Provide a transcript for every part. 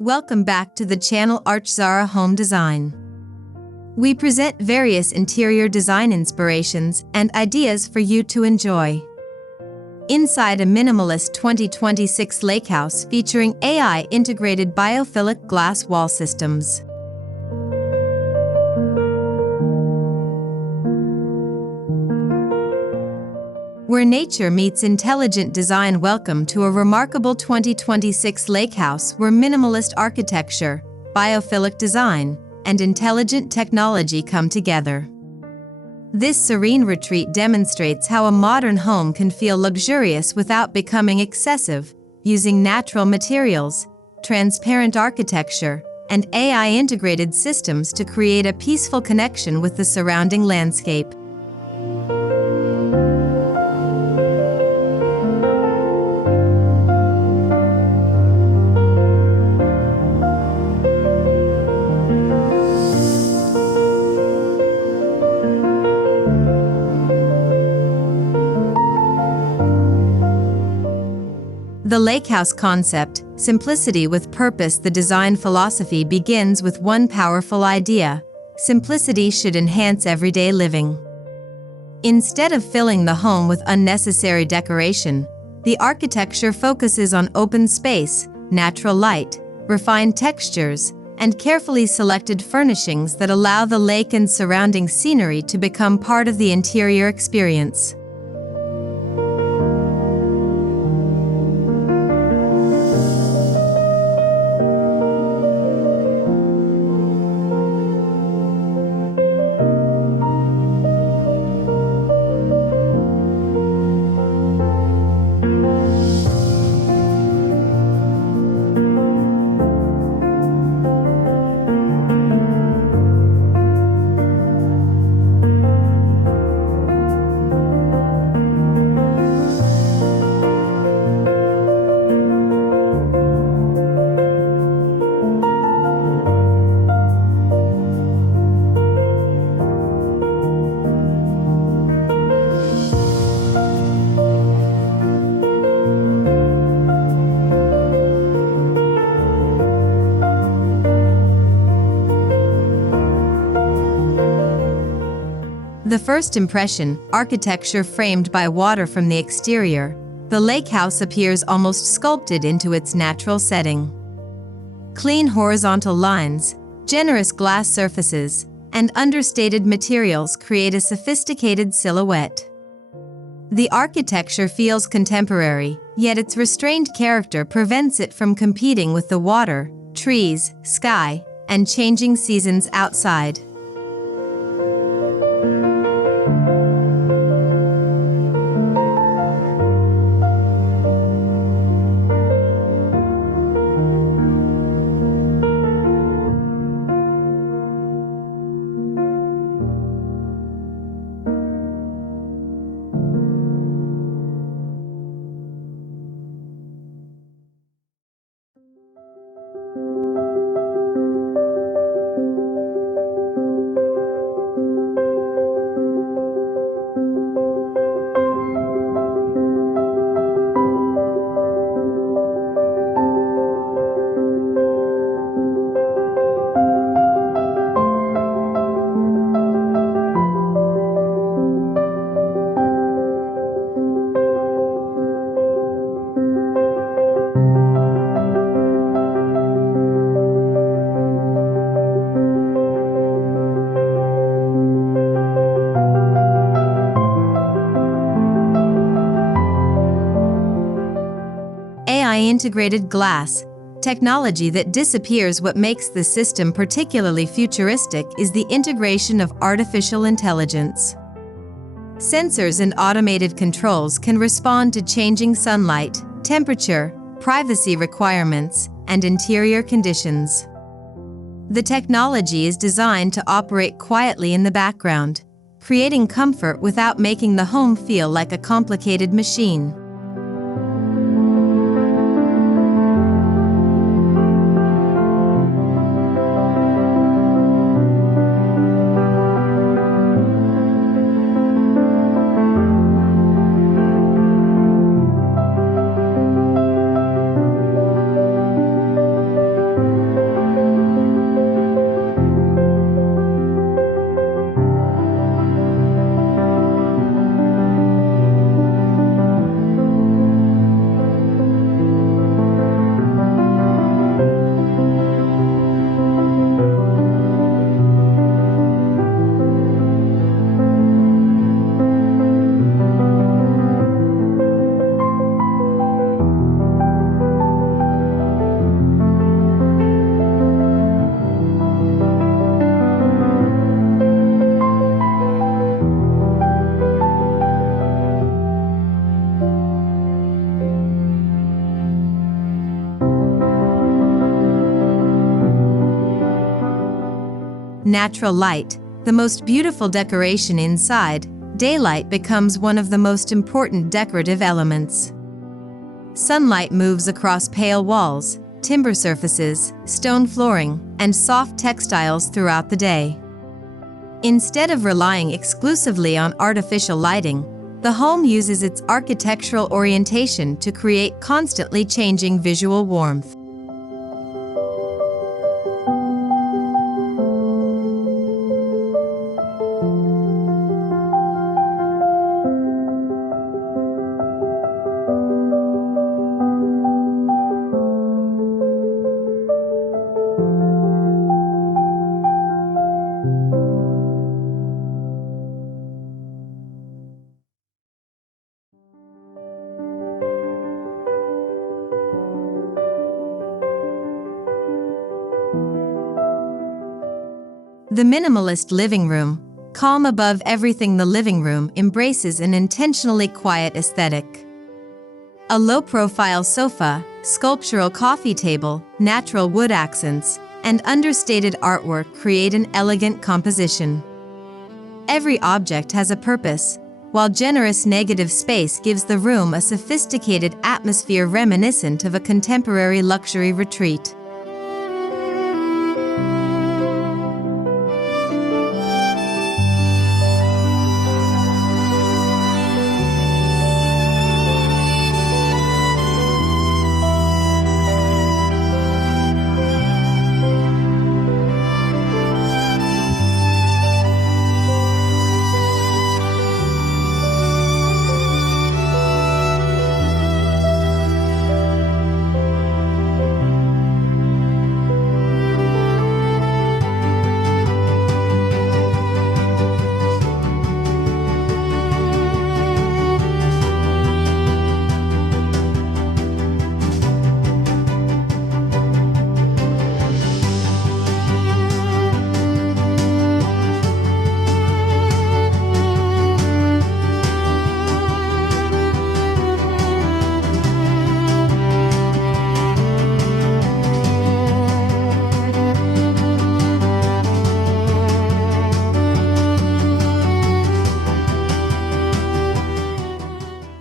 Welcome back to the channel Zara Home Design. We present various interior design inspirations and ideas for you to enjoy. Inside a minimalist 2026 Lakehouse featuring AI-integrated biophilic glass wall systems. Where nature meets intelligent design. Welcome to a remarkable 2026 Lakehouse where minimalist architecture, biophilic design, and intelligent technology come together. This serene retreat demonstrates how a modern home can feel luxurious without becoming excessive, using natural materials, transparent architecture, and AI-integrated systems to create a peaceful connection with the surrounding landscape. The Lakehouse concept, simplicity with purpose. The design philosophy begins with one powerful idea: simplicity should enhance everyday living. Instead of filling the home with unnecessary decoration, the architecture focuses on open space, natural light, refined textures, and carefully selected furnishings that allow the lake and surrounding scenery to become part of the interior experience. The first impression, architecture framed by water from the exterior, the Lakehouse appears almost sculpted into its natural setting. Clean horizontal lines, generous glass surfaces, and understated materials create a sophisticated silhouette. The architecture feels contemporary, yet its restrained character prevents it from competing with the water, trees, sky, and changing seasons outside. AI-integrated glass, technology that disappears. What makes the system particularly futuristic is the integration of artificial intelligence. Sensors and automated controls can respond to changing sunlight, temperature, privacy requirements, and interior conditions. The technology is designed to operate quietly in the background, creating comfort without making the home feel like a complicated machine. natural light, the most beautiful decoration inside, daylight becomes one of the most important decorative elements. Sunlight moves across pale walls, timber surfaces, stone flooring, and soft textiles throughout the day. Instead of relying exclusively on artificial lighting, the home uses its architectural orientation to create constantly changing visual warmth. The minimalist living room, calm above everything. The living room embraces an intentionally quiet aesthetic. A low-profile sofa, sculptural coffee table, natural wood accents, and understated artwork create an elegant composition. Every object has a purpose, while generous negative space gives the room a sophisticated atmosphere reminiscent of a contemporary luxury retreat.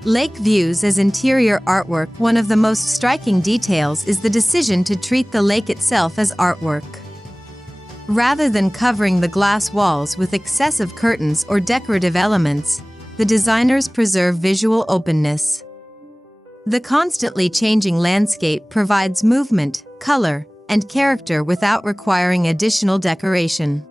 Lake views as interior artwork. One of the most striking details is the decision to treat the lake itself as artwork. Rather than covering the glass walls with excessive curtains or decorative elements, the designers preserve visual openness. The constantly changing landscape provides movement, color, and character without requiring additional decoration.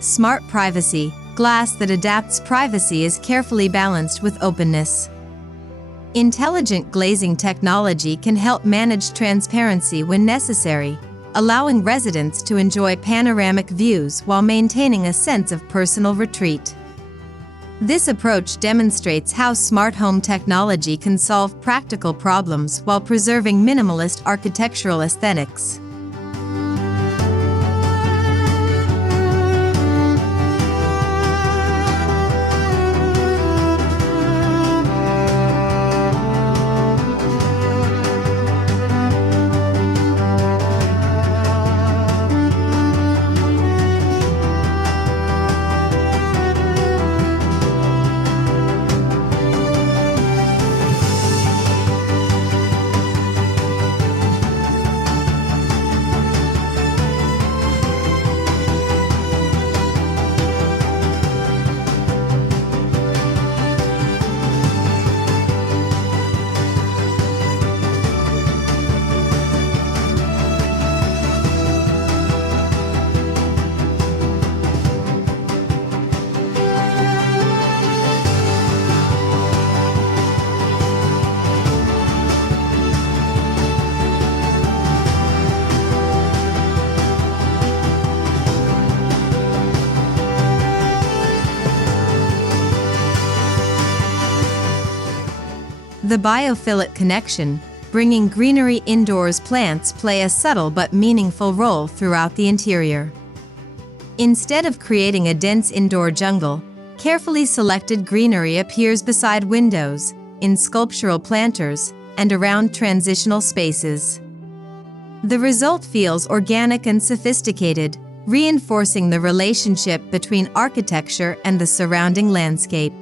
Smart privacy. Glass that adapts privacy is carefully balanced with openness. Intelligent glazing technology can help manage transparency when necessary, allowing residents to enjoy panoramic views while maintaining a sense of personal retreat. This approach demonstrates how smart home technology can solve practical problems while preserving minimalist architectural aesthetics. The biophilic connection, bringing greenery indoors. Plants play a subtle but meaningful role throughout the interior. Instead of creating a dense indoor jungle, carefully selected greenery appears beside windows, in sculptural planters, and around transitional spaces. The result feels organic and sophisticated, reinforcing the relationship between architecture and the surrounding landscape.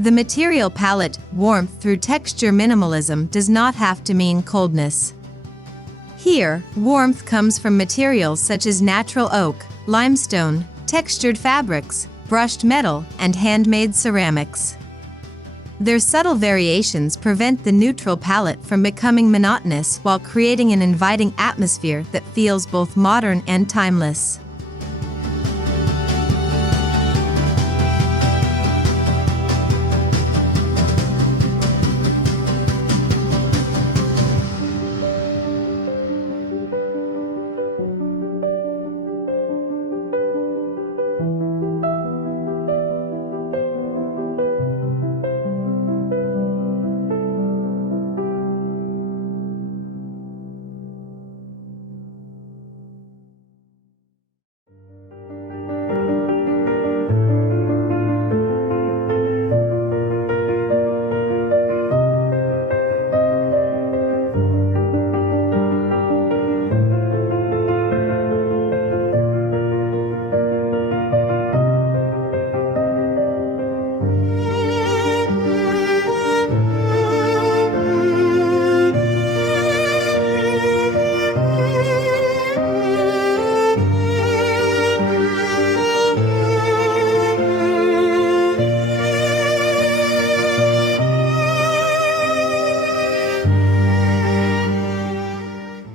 The material palette, warmth through texture. Minimalism does not have to mean coldness. Here, warmth comes from materials such as natural oak, limestone, textured fabrics, brushed metal, and handmade ceramics. Their subtle variations prevent the neutral palette from becoming monotonous while creating an inviting atmosphere that feels both modern and timeless.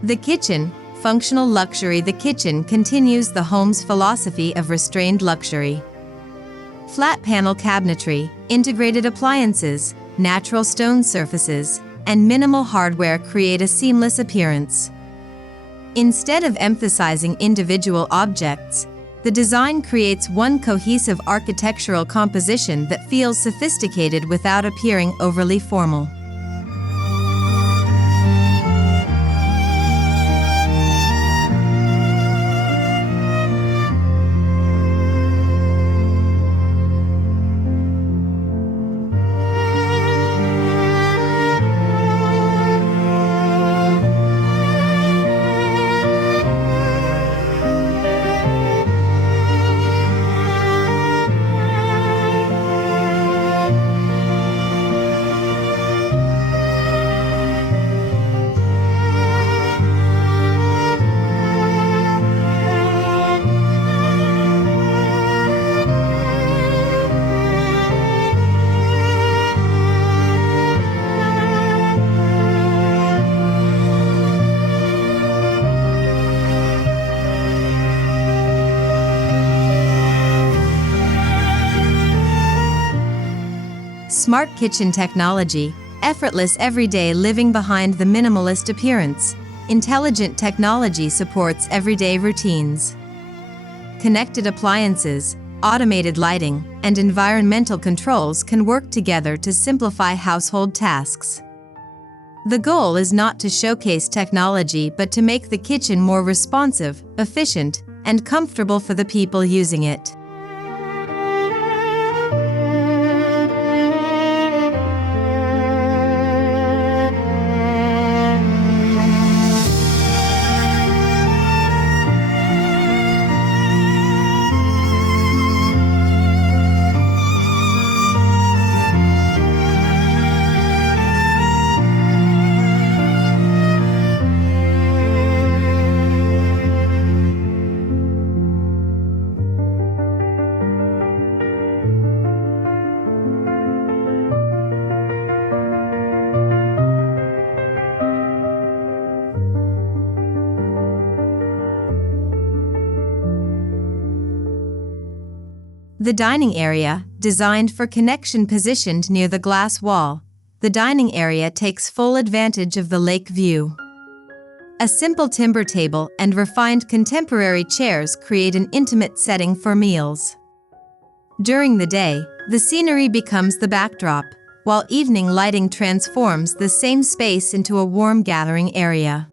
The kitchen, functional luxury. The kitchen continues the home's philosophy of restrained luxury. Flat panel cabinetry, integrated appliances, natural stone surfaces, and minimal hardware create a seamless appearance. Instead of emphasizing individual objects, the design creates one cohesive architectural composition that feels sophisticated without appearing overly formal. Smart kitchen technology, effortless everyday living behind the minimalist appearance. Intelligent technology supports everyday routines. Connected appliances, automated lighting, and environmental controls can work together to simplify household tasks. The goal is not to showcase technology but to make the kitchen more responsive, efficient, and comfortable for the people using it. The dining area, designed for connection positioned near the glass wall, the dining area takes full advantage of the lake view. A simple timber table and refined contemporary chairs create an intimate setting for meals. During the day, the scenery becomes the backdrop, while evening lighting transforms the same space into a warm gathering area.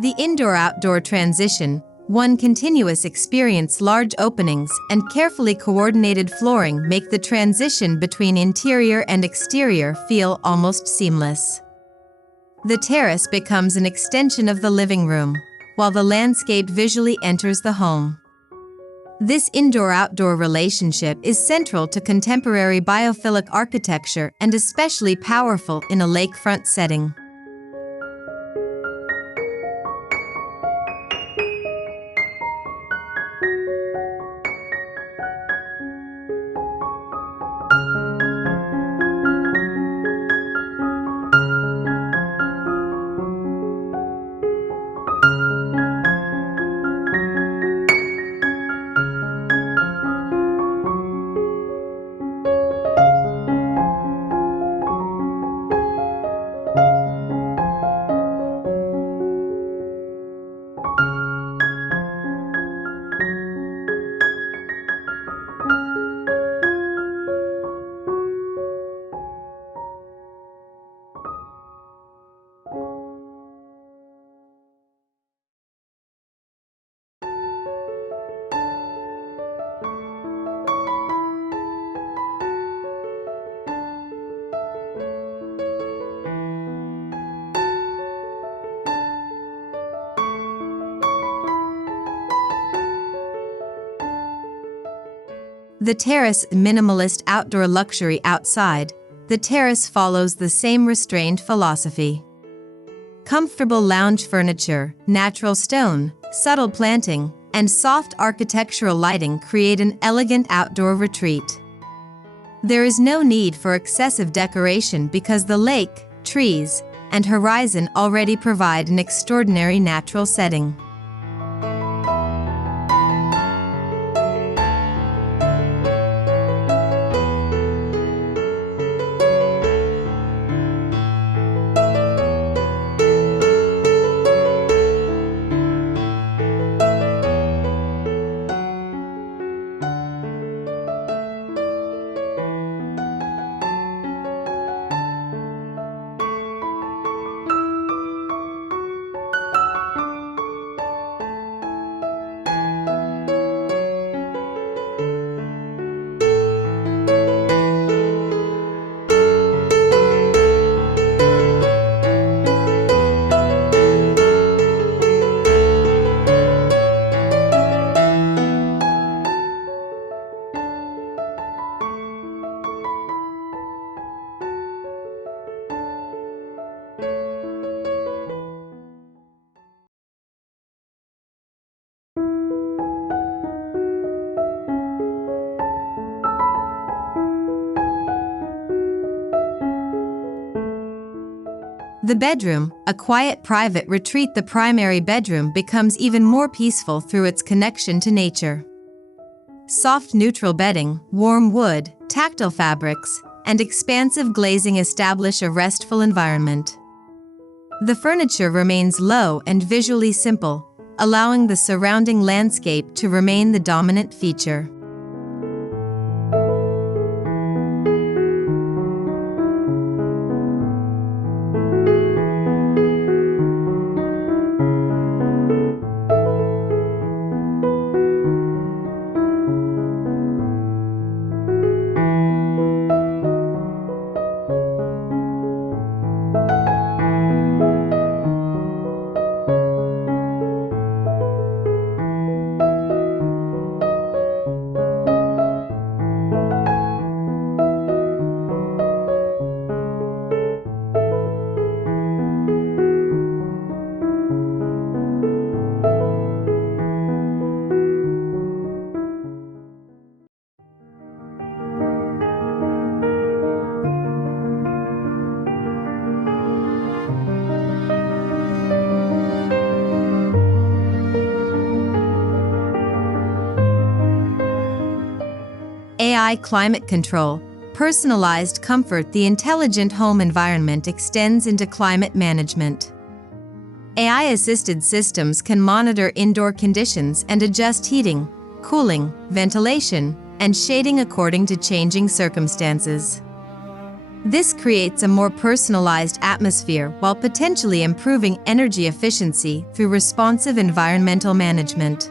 The indoor-outdoor transition, one continuous experience. Large openings and carefully coordinated flooring make the transition between interior and exterior feel almost seamless. The terrace becomes an extension of the living room, while the landscape visually enters the home. This indoor-outdoor relationship is central to contemporary biophilic architecture and especially powerful in a lakefront setting. The terrace, minimalist outdoor luxury outside. The terrace follows the same restrained philosophy. Comfortable lounge furniture, natural stone, subtle planting, and soft architectural lighting create an elegant outdoor retreat. There is no need for excessive decoration because the lake, trees, and horizon already provide an extraordinary natural setting. The bedroom, a quiet private retreat. The primary bedroom becomes even more peaceful through its connection to nature. Soft neutral bedding, warm wood, tactile fabrics, and expansive glazing establish a restful environment. The furniture remains low and visually simple, allowing the surrounding landscape to remain the dominant feature. AI climate control, personalized comfort. The intelligent home environment extends into climate management. AI-assisted systems can monitor indoor conditions and adjust heating, cooling, ventilation, and shading according to changing circumstances. This creates a more personalized atmosphere while potentially improving energy efficiency through responsive environmental management.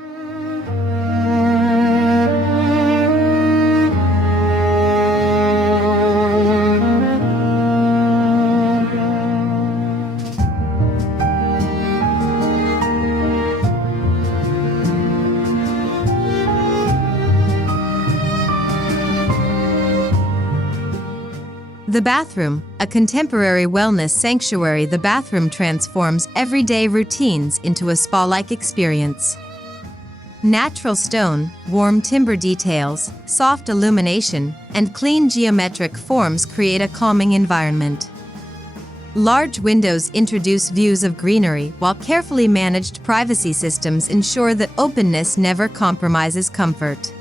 The bathroom, a contemporary wellness sanctuary. The bathroom transforms everyday routines into a spa-like experience. Natural stone, warm timber details, soft illumination, and clean geometric forms create a calming environment. Large windows introduce views of greenery, while carefully managed privacy systems ensure that openness never compromises comfort.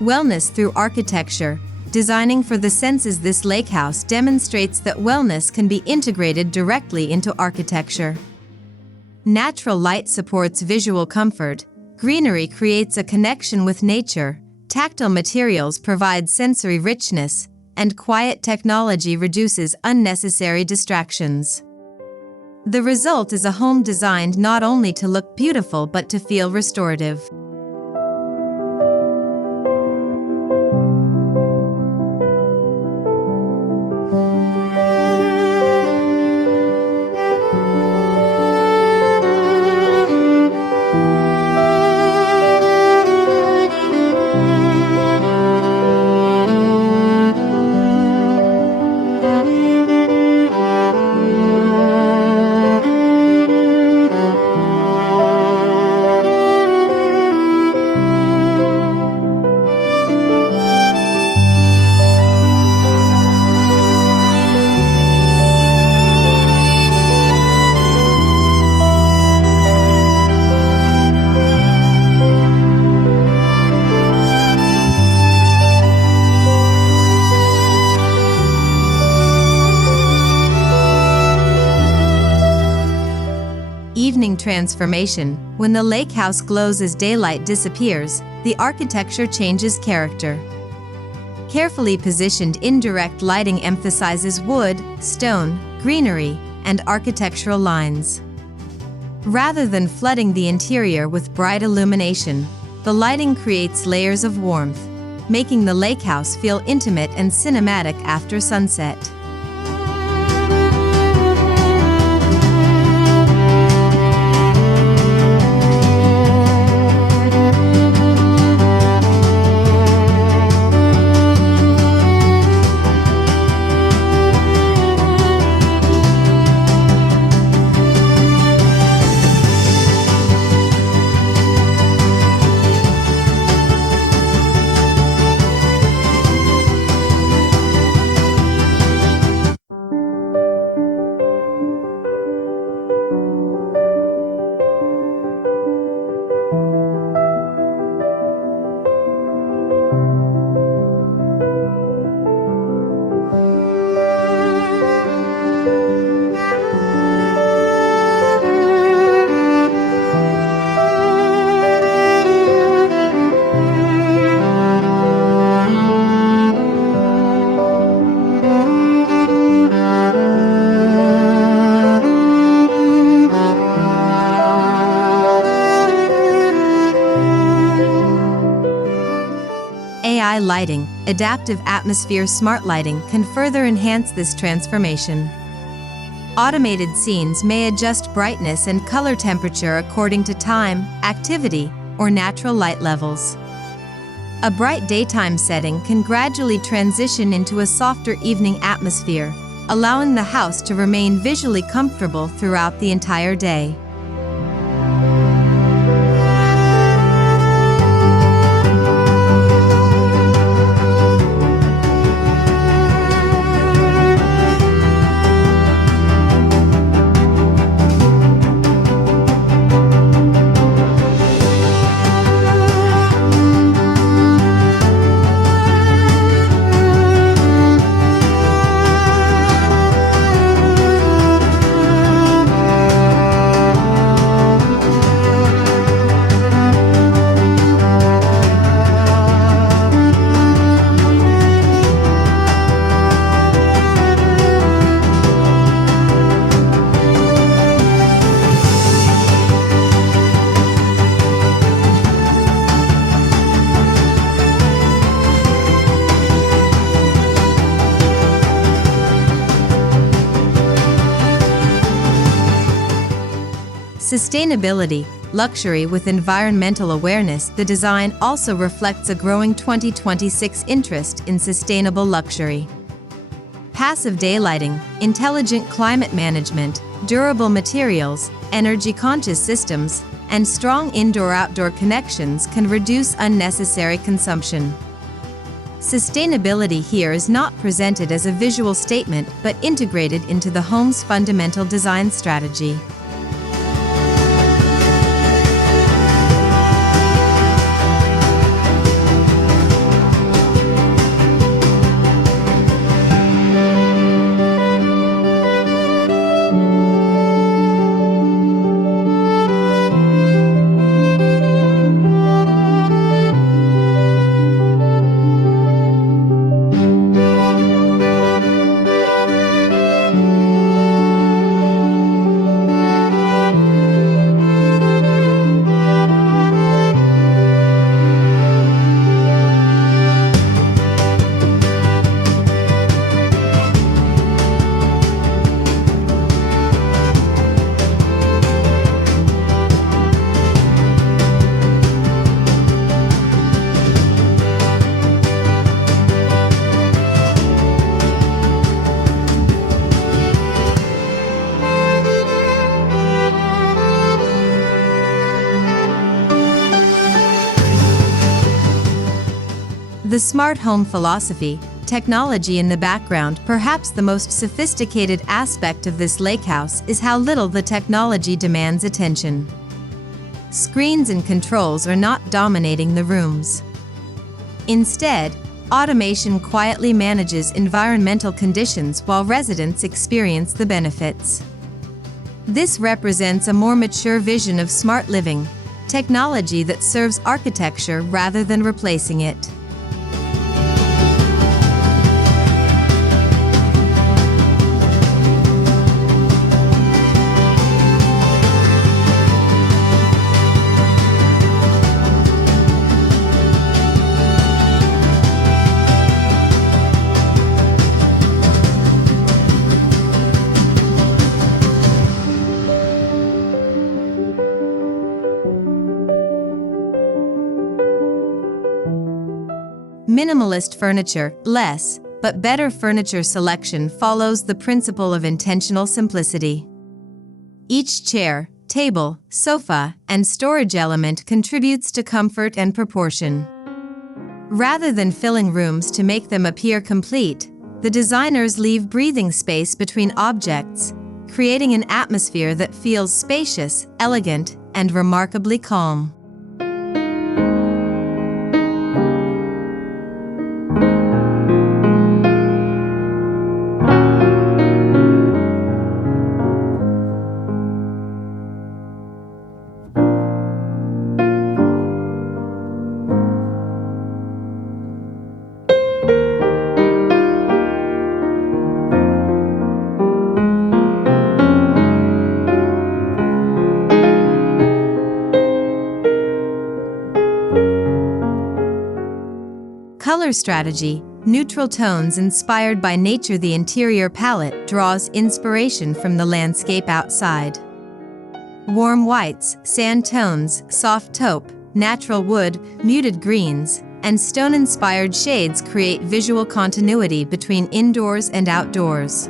Wellness through architecture. Designing for the senses. This Lakehouse demonstrates that wellness can be integrated directly into architecture. Natural light supports visual comfort. Greenery creates a connection with nature. Tactile materials provide sensory richness, and quiet technology reduces unnecessary distractions. The result is a home designed not only to look beautiful but to feel restorative. Evening transformation. When the Lakehouse glows as daylight disappears, the architecture changes character. Carefully positioned indirect lighting emphasizes wood, stone, greenery, and architectural lines. Rather than flooding the interior with bright illumination, the lighting creates layers of warmth, making the Lakehouse feel intimate and cinematic after sunset. AI lighting, adaptive atmosphere smart lighting can further enhance this transformation. Automated scenes may adjust brightness and color temperature according to time, activity, or natural light levels. A bright daytime setting can gradually transition into a softer evening atmosphere, allowing the house to remain visually comfortable throughout the entire day. Sustainability, luxury with environmental awareness. The design also reflects a growing 2026 interest in sustainable luxury. Passive daylighting, intelligent climate management, durable materials, energy-conscious systems, and strong indoor-outdoor connections can reduce unnecessary consumption. Sustainability here is not presented as a visual statement but integrated into the home's fundamental design strategy. The smart home philosophy, technology in the background. Perhaps the most sophisticated aspect of this lakehouse is how little the technology demands attention. Screens and controls are not dominating the rooms. Instead, automation quietly manages environmental conditions while residents experience the benefits. This represents a more mature vision of smart living, technology that serves architecture rather than replacing it. Minimalist furniture, less, but better furniture selection follows the principle of intentional simplicity. Each chair, table, sofa, and storage element contributes to comfort and proportion. Rather than filling rooms to make them appear complete, the designers leave breathing space between objects, creating an atmosphere that feels spacious, elegant, and remarkably calm. Color strategy: neutral tones inspired by nature. The interior palette draws inspiration from the landscape outside. Warm whites, sand tones, soft taupe, natural wood, muted greens, and stone-inspired shades create visual continuity between indoors and outdoors.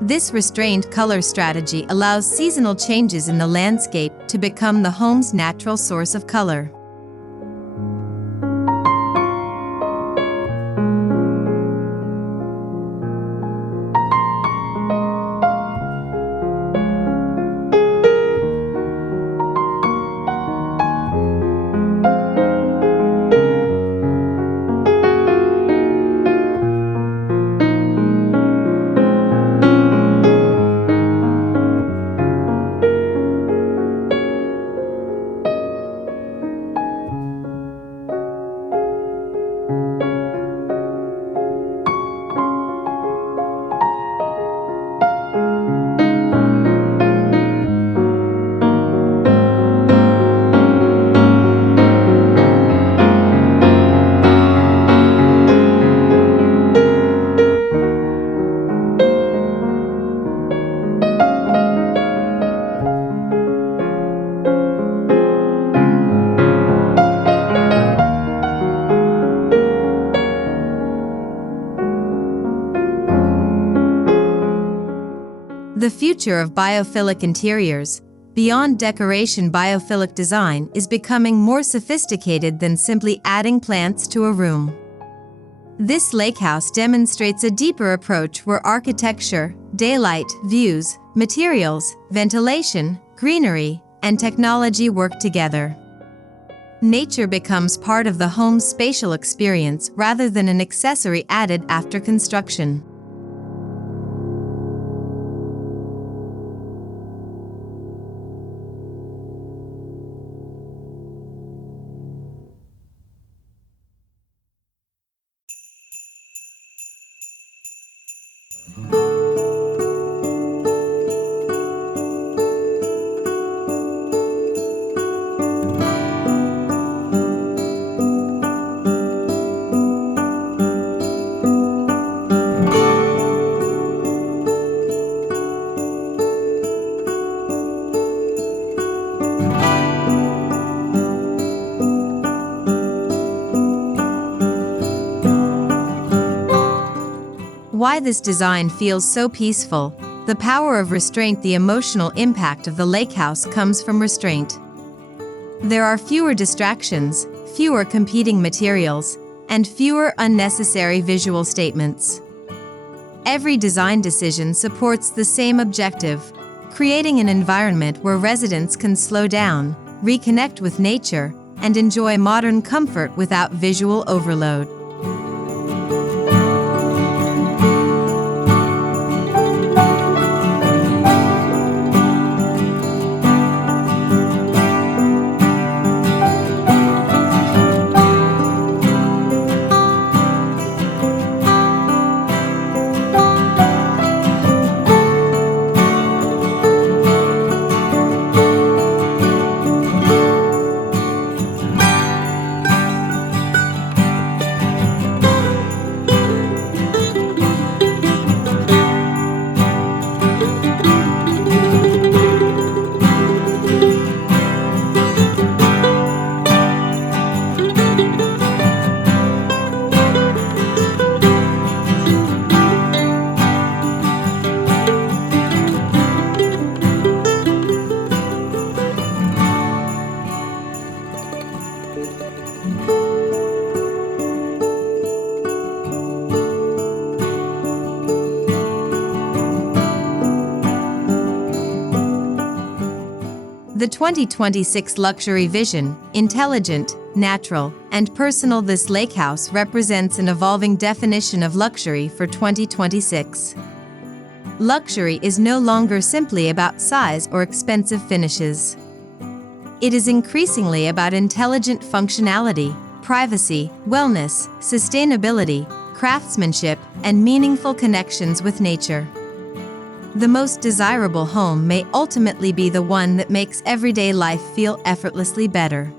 This restrained color strategy allows seasonal changes in the landscape to become the home's natural source of color. The future of biophilic interiors, beyond decoration. Biophilic design is becoming more sophisticated than simply adding plants to a room. This lakehouse demonstrates a deeper approach where architecture, daylight, views, materials, ventilation, greenery, and technology work together. Nature becomes part of the home's spatial experience rather than an accessory added after construction. Why this design feels so peaceful. The power of restraint. The emotional impact of the lakehouse comes from restraint. There are fewer distractions, fewer competing materials, and fewer unnecessary visual statements. Every design decision supports the same objective: creating an environment where residents can slow down, reconnect with nature, and enjoy modern comfort without visual overload. The 2026 luxury vision: intelligent, natural, and personal. This lakehouse represents an evolving definition of luxury for 2026. Luxury is no longer simply about size or expensive finishes. It is increasingly about intelligent functionality, privacy, wellness, sustainability, craftsmanship, and meaningful connections with nature. The most desirable home may ultimately be the one that makes everyday life feel effortlessly better.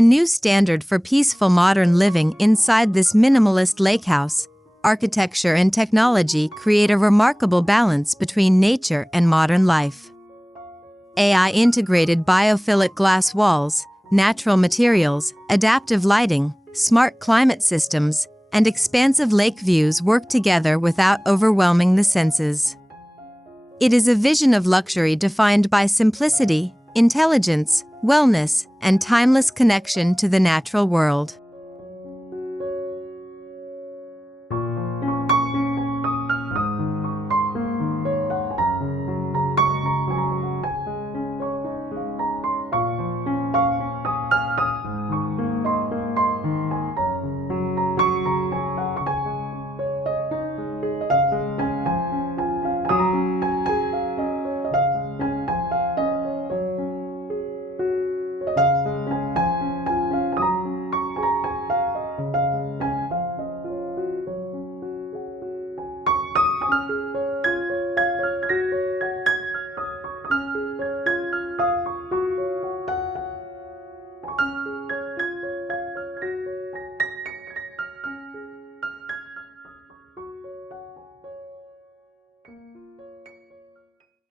a new standard for peaceful modern living inside this minimalist lakehouse. Architecture and technology create a remarkable balance between nature and modern life. AI-integrated biophilic glass walls, natural materials, adaptive lighting, smart climate systems, and expansive lake views work together without overwhelming the senses. It is a vision of luxury defined by simplicity, intelligence, wellness, and timeless connection to the natural world.